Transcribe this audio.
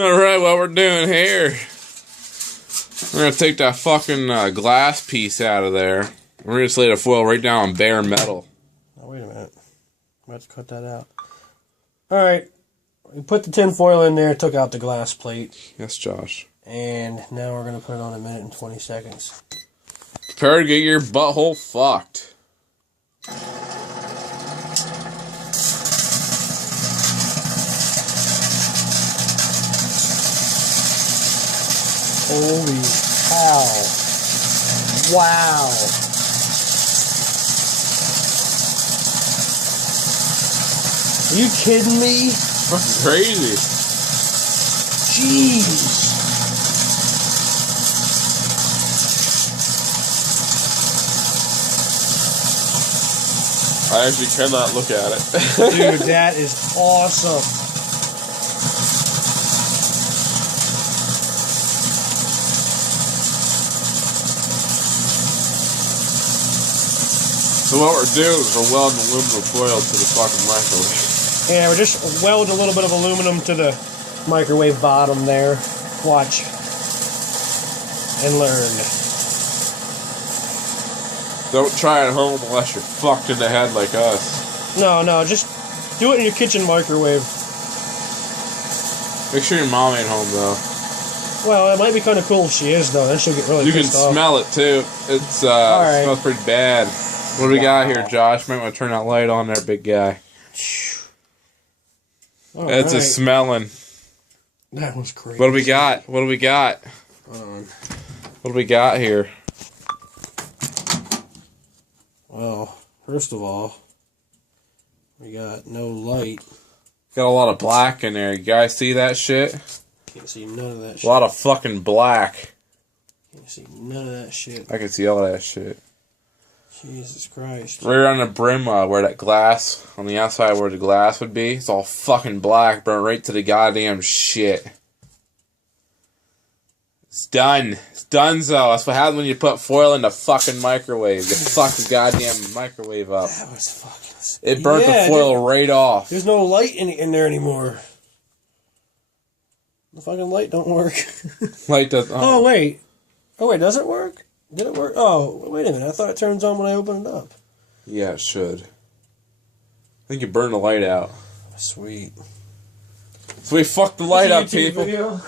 Alright, what we're doing here, we're going to take that fucking glass piece out of there. We're going to lay the foil right down on bare metal. Oh, wait a minute. I'm about to cut that out. Alright. We put the tin foil in there, took out the glass plate. Yes, Josh. And now we're going to put it on 1 minute and 20 seconds. Prepare to get your butthole fucked. Holy cow. Wow. Are you kidding me? Fucking crazy. Jeez. I actually cannot look at it. Dude, that is awesome. So what we're doing is we're welding aluminum foil to the fucking microwave. Yeah, we're just welding a little bit of aluminum to the microwave bottom there. Watch. And learn. Don't try at home unless you're fucked in the head like us. No, just do it in your kitchen microwave. Make sure your mom ain't home though. Well, it might be kind of cool if she is, though. Then she'll get really pissed off. You can smell it too. It's right. It smells pretty bad. What do we got here, Josh? Might want to turn that light on there, big guy. That's a smelling. That was crazy. What do we got? What do we got? What do we got here? Well, first of all, we got no light. Got a lot of black in there. You guys see that shit? Can't see none of that shit. A lot of fucking black. Can't see none of that shit. I can see all that shit. Jesus Christ. Right around the brim where that glass, on the outside where the glass would be, it's all fucking black, burnt right to the goddamn shit. It's done. It's donezo. That's what happens when you put foil in the fucking microwave. You fuck the goddamn microwave up. That was fucking... It burnt the foil right off. There's no light in there anymore. The fucking light don't work. Light does... Oh, wait. Oh, wait, does it work? Did it work? Oh, wait a minute. I thought it turns on when I open it up. Yeah, it should. I think you burned the light out. Sweet. So we fucked the light up, people. Video?